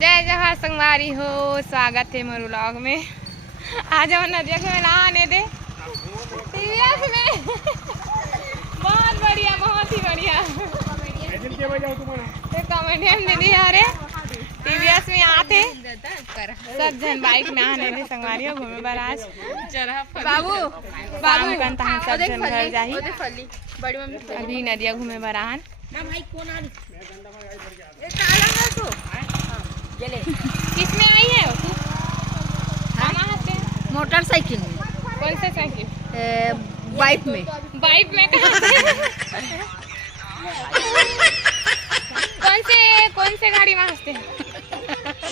जय जहाँ संगवारी हो, स्वागत है मोर व्लॉग में। आज हम नदिया के में नहाने दे टीवीएस में। बहुत बढ़िया, बहुत ही बढ़िया। कॉमेडियन दीदी अरे टीवीएस में आते सब जन बाइक में आने दे संगवारी हो घूमे बार। आज बाबू बाबू कहता हम सब जन घर जाही। अभी नदिया घूमे बार आन। किसमें आई है तू? मोटरसाइकिल में। कौन सा साइकिल? बाइक में। बाइक में कौन से गाड़ी में हंसते हैं?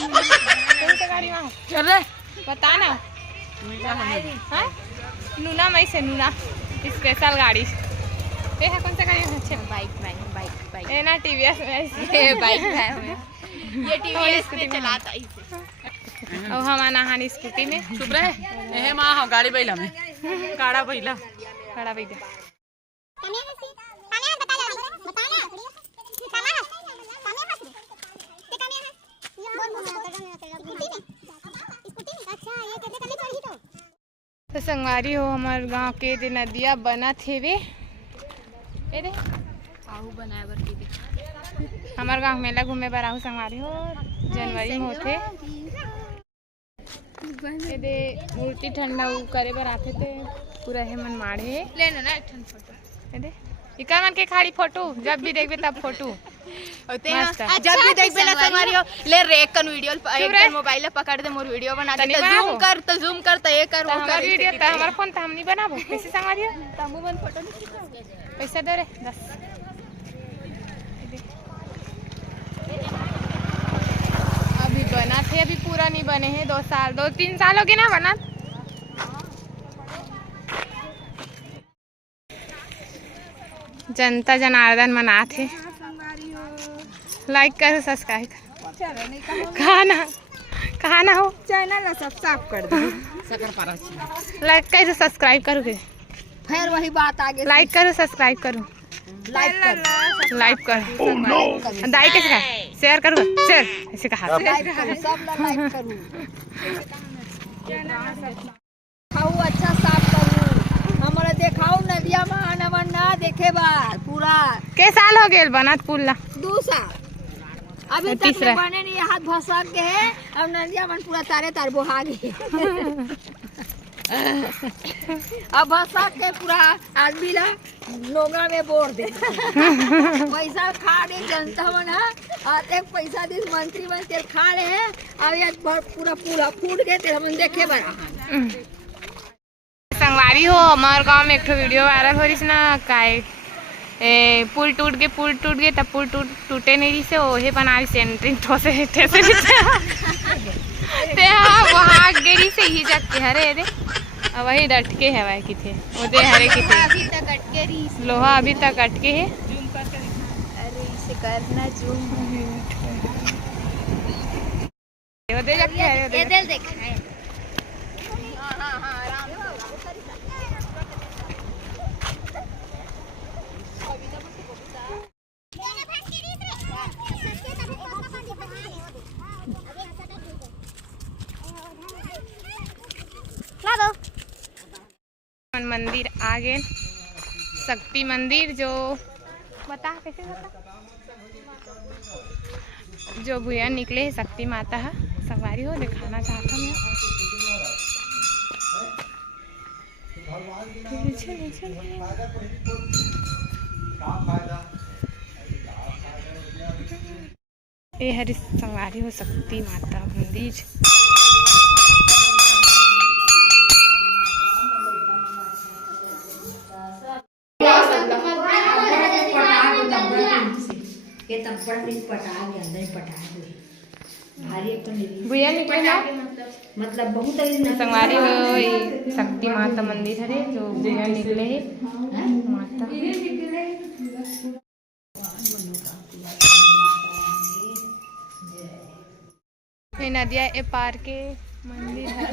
कौन सा गाड़ी में चल रहे बता ना। नूना मई से नूना स्पेशल गाड़ी है। कौन सा गाड़ी में? अच्छा बाइक ये ना टीवीएस में ऐसी बाइक है हमें। ये टीवीएस में चलाता और हम नहानी स्कूटी में। चुप रहे एहे मां हो गाड़ी बैला में काड़ा बैला खड़ा बैठा। तो संगवारी हो हमार गांव के जे नदिया बना थे वे आहू बनाए बर के हमार गांव मेला घूमे बर आहू संगवारी हो जनवरी में होते। ये मूर्ति ठंडा करे बर आते थे पूरा है मन माढ़े लेना ना एक ठन फोटो। ये इका मन के खाली फोटो जब भी देखबे तब फोटो होते हैं। जब भी देखबे ना संगवारी हो ले रे कन वीडियो एक मोबाइल पकड़ दे मोर वीडियो बना दे तो जूम कर तो ये कर वो कर वीडियो त हमर फोन त हम नहीं बनाबो कैसे संगवारी हो तमु बन फोटो नहीं पैसा दे रे 10। अभी बना थे, अभी पूरा नहीं बने हैं। 2-3 साल हो गए ना बना। जनता जनार्दन मना थे। लाइक करो सब्सक्राइब कहा ना हो चैनल सब्सक्राइब कर दो। सकर पारा लाइक करो सब्सक्राइब करो फिर वही बात आगे। लाइक करो सब्सक्राइब करो लाइक करो दाई कैसे कहा शेयर करो शेयर ऐसे कहा सब लाइक करूं खाऊ अच्छा साफ करूं हमरा देखाओ नदिया में ना देखे बार पूरा के साल हो गए बनत पुल ला 2 साल अभी तक बने नहीं। हाथ भसक के है अब नदिया में पूरा तारे बोहा गए। अब भसक के पूरा आदमी ला नोगा में बोर दे पैसा खा दे जनता मन एक पैसा दे मंत्री मन तेल खा रहे हैं। अब ये पूरा पूरा फूट गए तेरा मन देखे बना संगवारी हो हमारे गांव में एक ठो वीडियो वायरल हो रही ना काय पुल टूट गए तब पुल टूटे नहीं रही से वही बना रही सेंटरिंग ठोसे ठेसे ते वहाँ गिरी से ही जग के हरे दे वही डटके है वह किथे वो दे हरे किथे अभी तक अटके रही लोहा अभी तक अटके है। अरे इसे करना जूम वो दे जग के है ये दिल देख है। मंदिर आगे शक्ति मंदिर जो बता कैसे बता जो भुया निकले है शक्ति माता है संगवारी हो दिखाना चाहता हूँ ये हरी संगवारी हो शक्ति माता मंदिर। भैया निकले ना मतलब बहुत संगवारी हो शक्ति माता मंदिर है जो भैया निकले है माता ये नदिया ए पार के मंदिर है।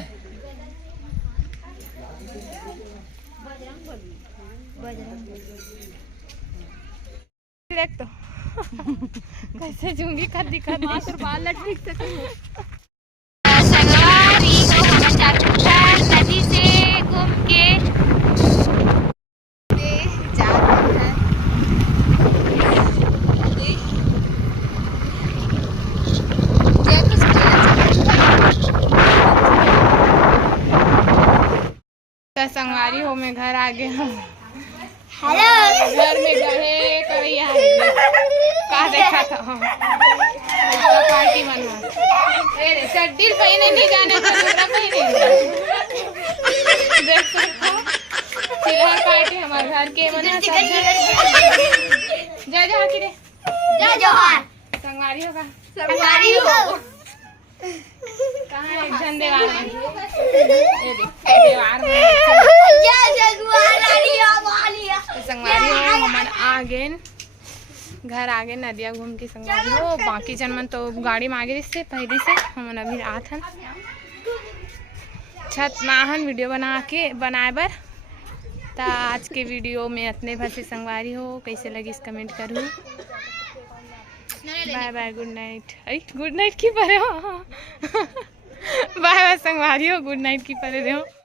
देख तो कैसे जूंगी कर दिखा बाल ठीक से संगवारी को हम जा चुका है नदी से घूम के जा रहे हैं। तो संगवारी हो मैं घर आ गया हूँ। हेलो घर में गए करिया का देखा था पार्टी बनवा अरे चड्डी पहने नहीं जाने का दूसरा पहने देख सकते हो फिलहाल पार्टी हमारे घर के मना जा जा कि रे जय जोहार संगवारी होगा सरकारी हो कहाँ है एक जन देवार में ये देख देवार में जय जगवार आलिया वालिया संगवारी हो हमन आ गए घर आ गए नदिया घूम के संगवारी हो बाकी जन मन तो गाड़ी में आगे से पहले से हमन अभी आत हन छत नाहन वीडियो बनाए बर ता आज के वीडियो में इतने भर से संगवारी हो कैसे लगी इस कमेंट करूँ bye bye good night good night की परे हो बाय बाय संगवारी हो गुड नाइट की परे हो।